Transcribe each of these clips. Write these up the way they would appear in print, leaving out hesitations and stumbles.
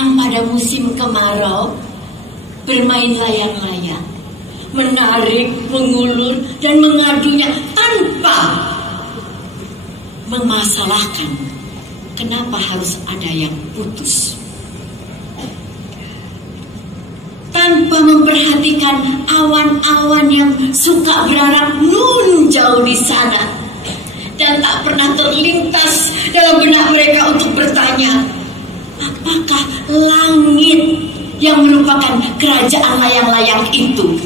yang pada musim kemarau bermain layang-layang, menarik, mengulur, dan mengadunya tanpa memasalahkan kenapa harus ada yang putus. Tanpa memperhatikan awan-awan yang suka berharap nun jauh di sana, dan tak pernah terlintas dalam benak mereka untuk bertanya, apakah langit yang merupakan kerajaan layang-layang itu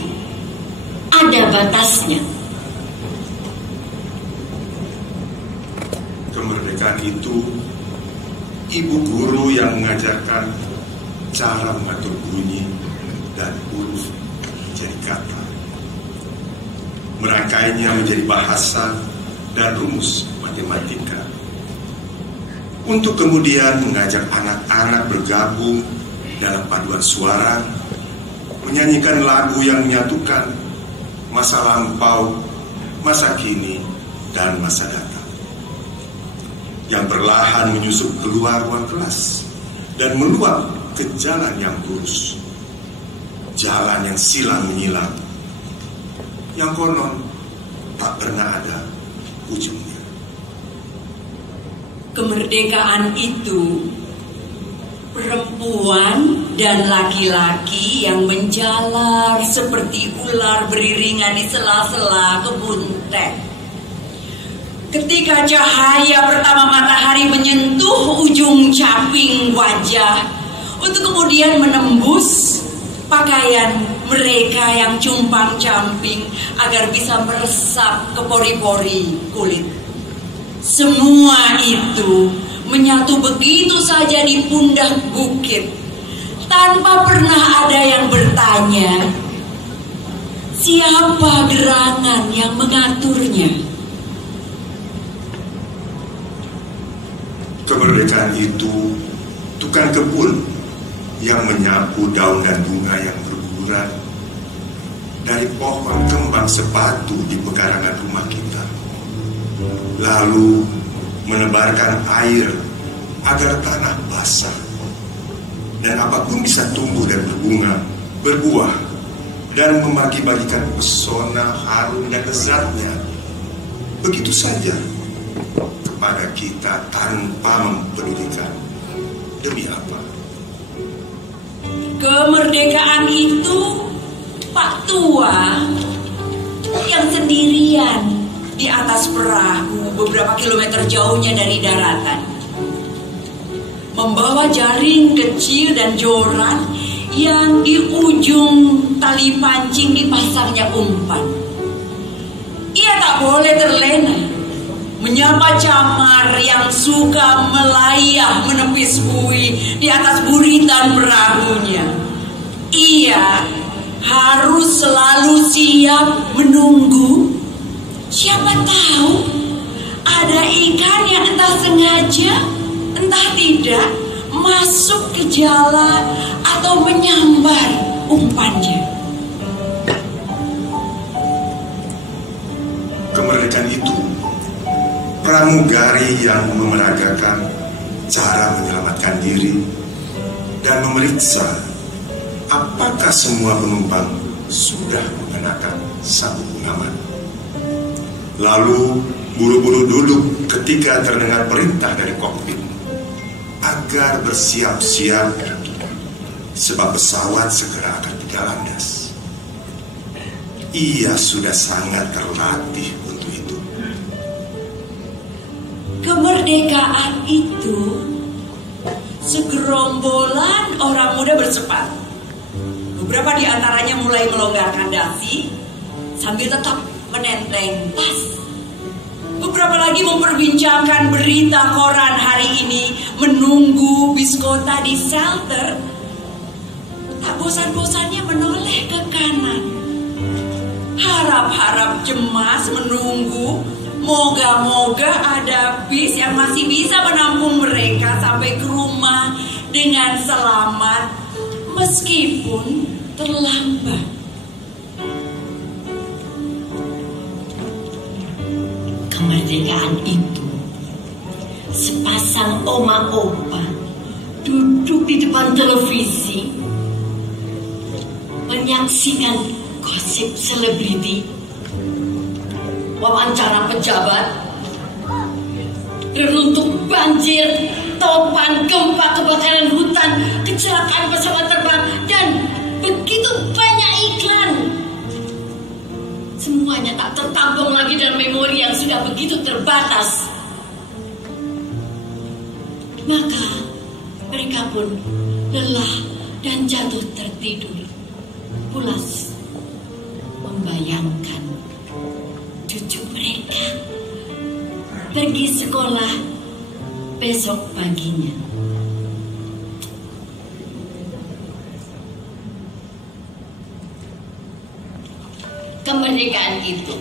ada batasnya? Kemerdekaan itu ibu guru yang mengajarkan cara mengatur bunyi dan huruf menjadi kata, merangkainya menjadi bahasa dan rumus matematika, untuk kemudian mengajak anak-anak bergabung dalam paduan suara, menyanyikan lagu yang menyatukan masa lampau, masa kini, dan masa datang, yang perlahan menyusup keluar ruang kelas dan meluap ke jalan yang lurus, jalan yang silang menyilang, yang konon tak pernah ada ujungnya. Kemerdekaan itu perempuan dan laki-laki yang menjalar seperti ular beriringan di sela-sela kebun teh. Ketika cahaya pertama matahari menyentuh ujung caping wajah, untuk kemudian menembus pakaian mereka yang cumpang-camping agar bisa meresap ke pori-pori kulit. Semua itu menyatu begitu saja di pundak bukit, tanpa pernah ada yang bertanya, siapa gerangan yang mengaturnya? Kemerdekaan itu tukang kebun yang menyapu daun dan bunga yang berguguran dari pohon kembang sepatu di pekarangan rumah kita, lalu menebarkan air agar tanah basah dan apapun bisa tumbuh dan berbunga, berbuah, dan membagi-bagikan pesona, harum, dan lezatnya begitu saja kepada kita tanpa mempedulikan demi apa. Kemerdekaan itu Pak Tua yang sendirian di atas perahu beberapa kilometer jauhnya dari daratan, membawa jaring kecil dan joran yang di ujung tali pancing dipasangnya umpan. Ia tak boleh terlena menyapa camar yang suka melayah menepis bui di atas buritan perahunya. Ia harus selalu siap menunggu. Siapa tahu ada ikan yang entah sengaja, entah tidak, masuk ke jala atau menyambar umpannya. Kemerdekaan itu pramugari yang memeragakan cara menyelamatkan diri dan memeriksa apakah semua penumpang sudah mengenakan sabuk pengaman. Lalu buru-buru duduk ketika terdengar perintah dari kokpit agar bersiap-siap sebab pesawat segera akan landas. Ia sudah sangat terlatih untuk itu. Kemerdekaan itu segerombolan orang muda bersepatu. Beberapa di antaranya mulai melonggarkan dasi sambil tetap menenteng tas. Beberapa lagi memperbincangkan berita koran hari ini, menunggu bis kota di shelter. Tak bosan-bosannya menoleh ke kanan, harap-harap cemas menunggu, moga-moga ada bis yang masih bisa menampung mereka sampai ke rumah dengan selamat meskipun terlambat. Kemerdekaan itu sepasang oma opa duduk di depan televisi menyaksikan gosip selebriti, wawancara pejabat, renuntuk banjir, topan, gempa, kebakaran hutan, kecelakaan pesawat terbang, dan begitu banyak iklan. Semuanya tak tertampung lagi dalam memori yang sudah begitu terbatas. Maka mereka pun lelah dan jatuh tertidur, pulas membayangkan cucu mereka pergi sekolah besok paginya. Kemerdekaan itu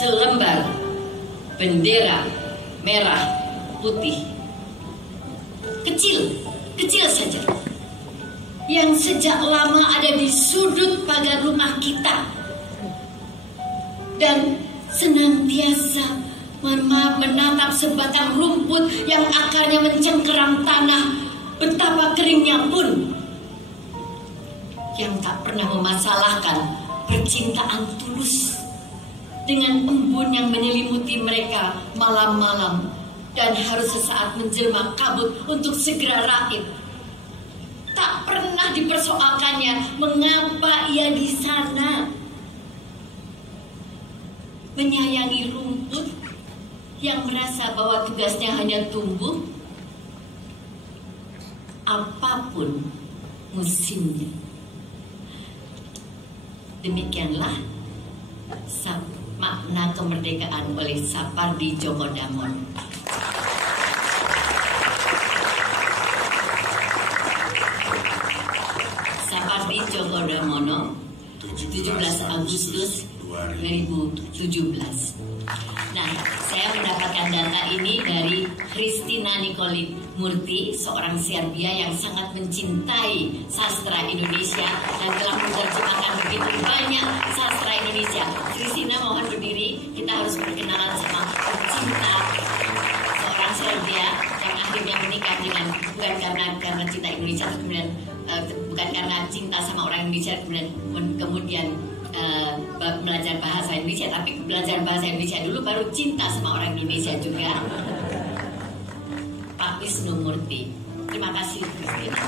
selembar bendera merah putih kecil saja, yang sejak lama ada di sudut pagar rumah kita dan senantiasa menatap sebatang rumput yang akarnya mencengkeram tanah, betapa keringnya pun, yang tak pernah memasalahkan percintaan tulus dengan embun yang menyelimuti mereka malam-malam dan harus sesaat menjelma kabut untuk segera raib. Tak pernah dipersoalkannya mengapa ia di sana, menyayangi rumput yang merasa bahwa tugasnya hanya tumbuh apapun musimnya. Demikianlah makna kemerdekaan oleh Sapardi Djoko Damono. Sapardi Djoko Damono, 17 Agustus 2017. Nah, saya mendapatkan data ini dari Christina Nikolic Murty, seorang Serbia yang sangat mencintai sastra Indonesia dan telah menerjemahkan begitu banyak sastra Indonesia. Christina, mohon berdiri, kita harus berkenalan sama pecinta seorang Serbia yang akhirnya menikah dengan bukan karena cinta Indonesia, kemudian bukan karena cinta sama orang Indonesia kemudian belajar bahasa Indonesia, tapi belajar bahasa Indonesia dulu baru cinta sama orang Indonesia juga. Pak Wisnu Murty. Terima kasih, Christina.